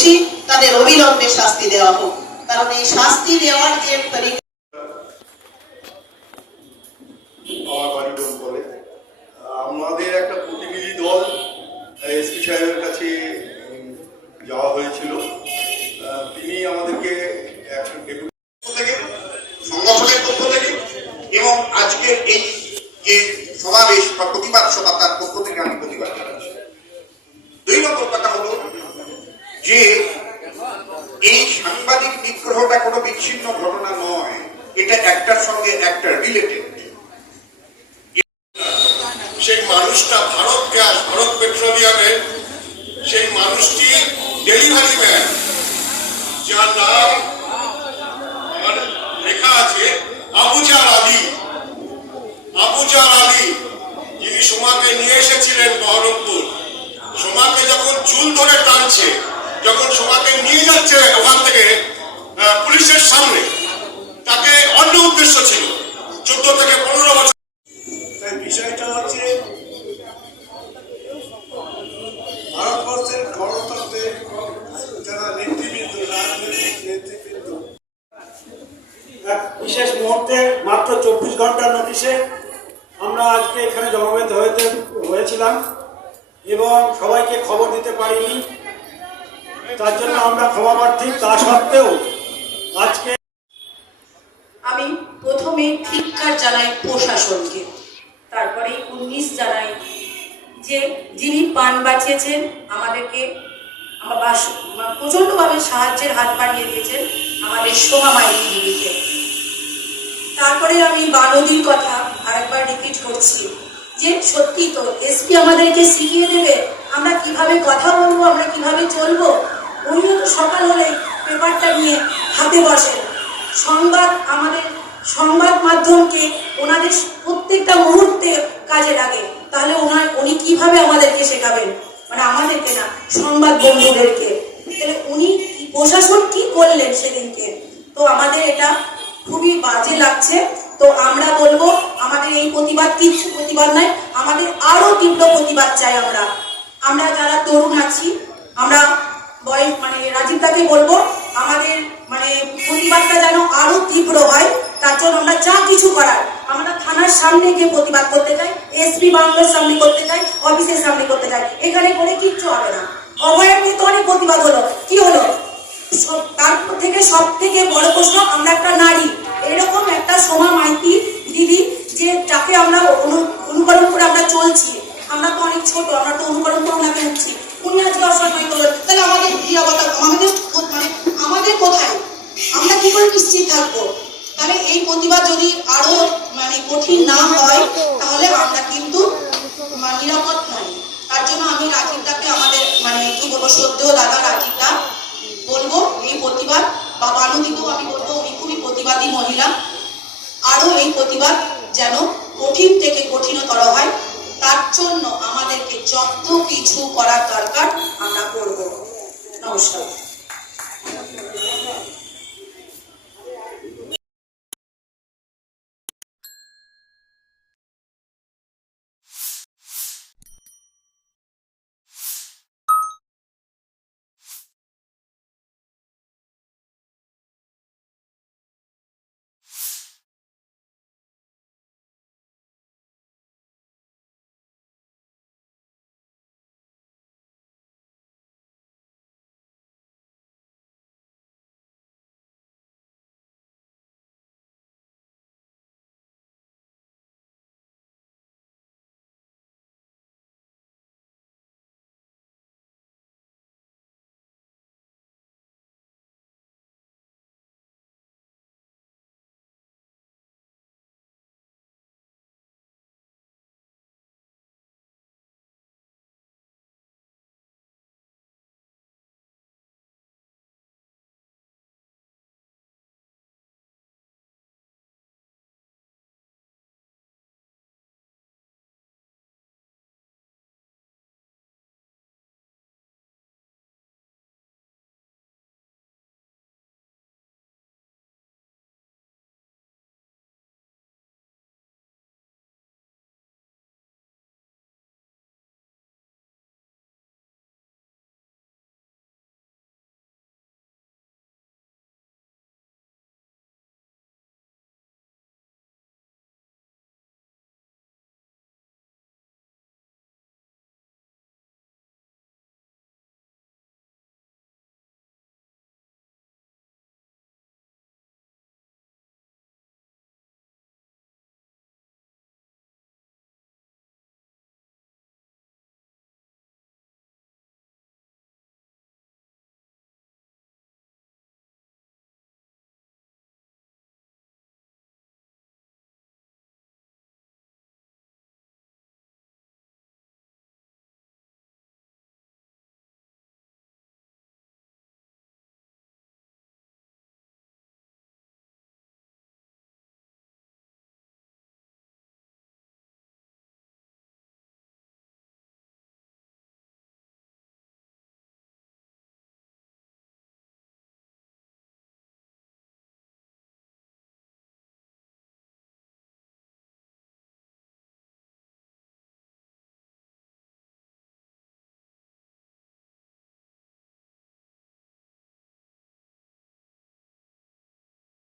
দোষী তাদের অবিলম্বে শাস্তি দেওয়া হোক, কারণ এই শাস্তি দেওয়ার যে আমাদের একটা প্রতিনিধি দল এসপি সাহেবের কাছে যাওয়া হয়েছিল। তিনি আমাদেরকে সংগঠনের পক্ষ থেকে এবং আজকের এই যে সমাবেশ বা প্রতিবাদ সভা তার পক্ষ থেকে আমি প্রতিবাদ জানাচ্ছি। 2 নম্বর কথা হলো যে এই সাংবাদিক বিদ্রোহটা কোনো বিচ্ছিন্ন ঘটনা নয়, এটা একটার সঙ্গে একটা রিলেটেড। সেই মানুষটা ভারত গ্যাস, ভারত পেট্রোলিয়ামের সেই মানুষটি ডেলিভারি ম্যান, যার নাম আমার লেখা আছে আবুজার আলী। আবুজার আলী যিনি সোমাকে নিয়ে এসেছিলেন বহরমপুর। সোমাকে যখন চুল ধরে টানছে, যখন সোমাকে নিয়ে যাচ্ছে ওখান থেকে পুলিশের সামনে, তাকে অন্য উদ্দেশ্য ছিল 14 থেকে 15 বছর। বিষয়টা হচ্ছে ভারতবর্ষের গণতন্ত্রের যারা নেতৃবৃন্দ, রাজনৈতিক নেতৃবৃন্দ বিশেষ মুহূর্তে মাত্র 24 ঘন্টার নোটিশে আমরা আজকে এখানে জমায়েত হয়েছিলাম এবং সবাইকে খবর দিতে পারিনি, তার জন্য আমরা ক্ষমা প্রার্থী। তা সত্ত্বেও আজকে আমি প্রথমে ধিক্কার জানাই প্রশাসনকে, তারপরে 19 জানাই যে যিনি প্রাণ বাঁচিয়েছেন আমাদেরকে, প্রচণ্ডভাবে সাহায্যের হাত বাড়িয়ে দিয়েছেন আমাদের সোমা মাইতি দিদিকে। তারপরে আমি বানদীর কথা আরেকবার রিপিট করছি যে সত্যি তো এসপি আমাদেরকে শিখিয়ে দেবে আমরা কিভাবে কথা বলবো, আমরা কিভাবে চলবো। উনিও তো সকাল হলে পেপারটা নিয়ে হাতে বসেন। আমাদের সংবাদ মাধ্যমকে ওনাদের প্রত্যেকটা মুহূর্তে কাজে লাগে, তাহলে উনি কিভাবে আমাদেরকে শেখাবেন, মানে আমাদেরকে না, সংবাদ বন্ধুদেরকে। তাহলে উনি প্রশাসন কি করলেন সেদিনকে, তো আমাদের এটা খুবই বাজে লাগছে। তো আমরা বলবো আমাদের এই প্রতিবাদ কিছু প্রতিবাদ নয়, আমাদের আরো তীব্র প্রতিবাদ চাই। আমরা যারা তরুণ আছি, আমরা রাজীবদাকে বলবো আমাদের প্রতিবাদটা যেন আরো তীব্র হয়। তার জন্য আমরা যা কিছু করার আমরা থানার সামনে গিয়ে প্রতিবাদ করতে চাই, এসপি বাংলোর সামনে করতে চাই, অফিসের সামনে করতে চাই। এখানে করে কিচ্ছু হবে না। অভয়ের নিয়ে তো অনেক প্রতিবাদ হলো, কি হলো? তারপর থেকে সব থেকে বড় প্রশ্ন, আমরা একটা নারী, এরকম একটা সোমা মাইতি দিদি যে যাকে আমরা অনুকরণ করে আমরা চলছি, আমরা তো অনেক ছোট, আমরা তো অনুকরণ করে ওনাকে উঠছি, উনি আজকে অসহায় করলেন, তাহলে আমাদের আমাদের কোথায়, আমরা কি করে নিশ্চিত থাকবো? তাহলে এই প্রতিবাদ যদি আরো কঠিন না হয় তাহলে আমরা কিন্তু নিরাপদ নই। তার জন্য আমি রাজীবদাকে আমাদের কি বলবো, শ্রদ্ধেয় দাদা রাজীবদা বলবো এই প্রতিবাদ, বা বানুদিকেও আমি বলবো উনি খুবই প্রতিবাদী মহিলা, আরো এই প্রতিবাদ যেন কঠিন থেকে কঠিনতর হয়। তার জন্য আমাদেরকে যত কিছু করার দরকার আমরা করব। নমস্কার।